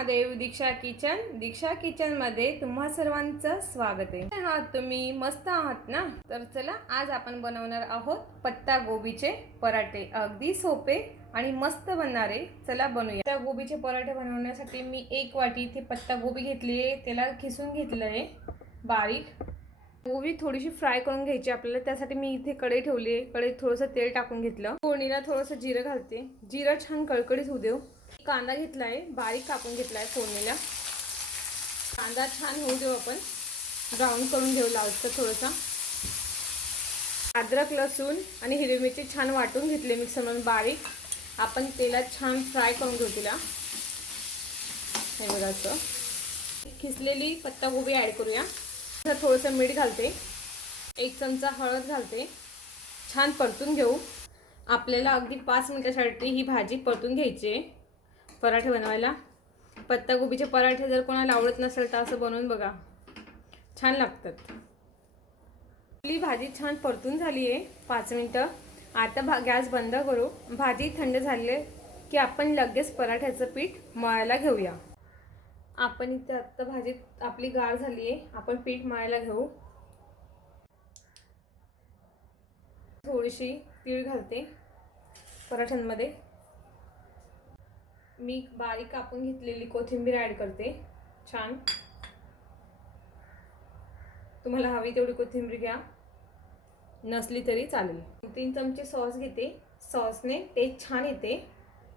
महादेव. दीक्षा kitchen मध्ये तुम्हा सर्वांचं स्वागत आहे. हा तुम्ही मस्त आहात ना? तर चला, आज आपण बनवणार आहोत पत्ता गोबीचे पराठे. अगदी सोपे आणि मस्त बनणारे. चला बनवूया. पत्ता गोबीचे पराठे बनवण्यासाठी मी 1 वाटी इथे पत्ता गोबी घेतली आहे. त्याला खिसून घेतलं आहे बारीक. गोबी थोडीशी फ्राय करून घ्यायची आपल्याला. त्यासाठी मी इथे कढई ठेवली आहे. कढईत थोडंसं तेल टाकून घेतलं. फोडणीला थोडंसं जिरं घालते. जिरं छान कडकडीत होऊ देऊ. कांदा घेतलाय, बारीक कापून घेतलाय फोडणीला. कांदा छान होऊ देऊ, आपण ब्राऊन करून घेऊ लालसर थोडासा. अद्रक, लसूण आणि हिरवी मिरची छान वाटून घेतले मिक्सरमधून बारीक. आपण तेलात छान फ्राय करून घेऊ तिला. हे बघा, असं खिसलेली पत्ता गोबी ॲड करूया. थोडंसं मीठ घालते, 1 चमचा हळद घालते. छान परतून घेऊ. आपल्याला अगदी 5 मिनिटासाठी ही भाजी परतून घ्यायची आहे पराठे बनवायला. पत्ता गोबीचे पराठे जर कोणाला आवडत नसेल तर असं बनवून बघा, छान लागतात. आपली भाजी छान परतून झाली आहे 5 मिनिटं. आता गॅस बंद करू. भाजी थंड झाली की आपण लगेच पराठ्याचं पीठ मळायला घेऊया. आपण इथे आता भाजी आपली गार झाली आहे. आपण पीठ मळायला घेऊ. थोडीशी तीळ घालते पराठ्यांमध्ये. मी बारीक कापून घेतलेली कोथिंबीर ॲड करते. छान, तुम्हाला हवी तेवढी कोथिंबीर घ्या, नसली तरी चालेल. 3 चमचे सॉस घेते. सॉसने टेस्ट छान येते.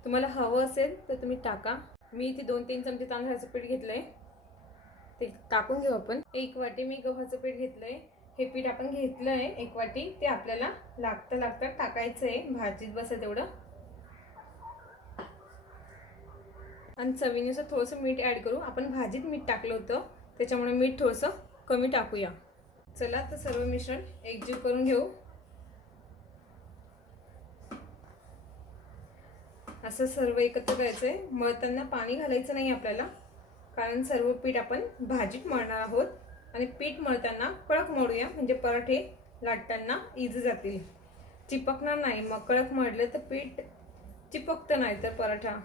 तुम्हाला हवं असेल तर तुम्ही टाका. मी इथे 2-3 चमचे तांदळाचं पीठ घेतलंय, ते टाकून घेऊ आपण. 1 वाटी मी गव्हाचं पीठ घेतलंय. हे पीठ आपण घेतलंय 1 वाटी. ते आपल्याला लागता टाकायचं आहे भाजीत बस तेवढं. आणि चवीनुसार थोडंसं मीठ ॲड करू. आपण भाजीत मीठ टाकलं होतं, त्याच्यामुळे मीठ थोडंसं कमी टाकूया. चला, तर सर्व मिश्रण एकजीव करून घेऊ. असं सर्व एकत्र करायचं आहे. मळताना पाणी घालायचं नाही आपल्याला, कारण सर्व पीठ आपण भाजीत मळणार आहोत. आणि पीठ मळताना कडक मळूया, म्हणजे पराठे लाटताना इझी जातील, चिपकणार नाही. मग कडक मळलं तर पीठ चिपकतं नाही तर पराठा.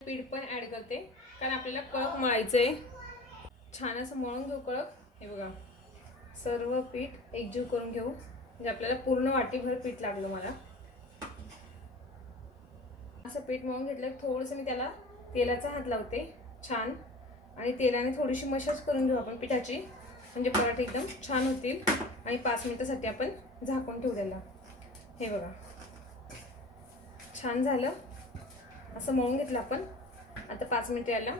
पीठ पण ॲड करते, कारण आपल्याला कडक मळायचं आहे. छान असं मळून घेऊ कडक. हे बघा, सर्व पीठ एकजीव करून घेऊ. म्हणजे आपल्याला पूर्ण वाटीभर पीठ लागलं मला. असं पीठ मळून घेतलं. थोडंसं मी त्याला तेलाचा हात लावते छान, आणि तेलाने थोडीशी मसाज करून घेऊ आपण पिठाची, म्हणजे पराठे एकदम छान होतील. आणि 5 मिनिटासाठी आपण झाकून ठेवू द्यायला. हे बघा, छान झालं. असं मळून घेतलं आपण. आता 5 मिनिटं याला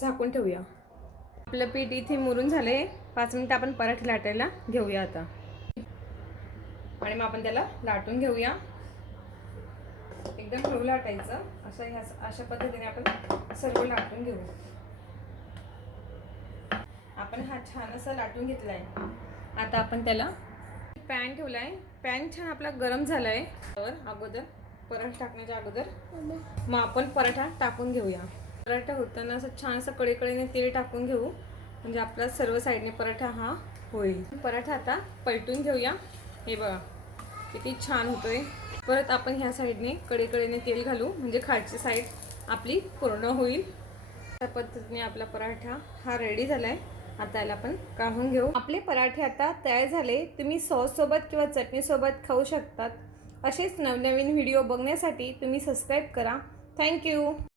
झाकून ठेवूया. आपलं पीठ इथे मुरून झाले. 5 मिनिटं आपण पराठे लाटायला घेऊया आता. आणि मग आपण त्याला लाटून घेऊया. एकदम हळू लाटायचं. अशा पद्धतीने आपण सर्व लाटून घेऊ. आपण हा छान असा लाटून घेतलाय. आता आपण त्याला पॅन ठेवलाय. पॅन छान आपला गरम झालाय. तर अगोदर पराठा टाकण्याच्या अगोदर मग आपण पराठा टाकून घेऊया. पराठा होताना असं छान असं कडेकडेने तेल टाकून घेऊ, म्हणजे आपला सर्व साईडने पराठा हा होईल. पराठा आता पलटून घेऊया. हे बघा किती छान होतोय. परत आपण ह्या साईडने कडेकडेने तेल घालू, म्हणजे खालची साईड आपली पूर्ण होईल. अशा पद्धतीने आपला पराठा हा रेडी झालाय. आता याला आपण काढून घेऊ. आपले पराठे आता तयार झाले. तुम्ही सॉस सोबत किंवा चटणी सोबत खाऊ शकतात. असेच नवनवीन व्हिडिओ बघण्यासाठी तुम्ही सबस्क्राईब करा. थँक्यू.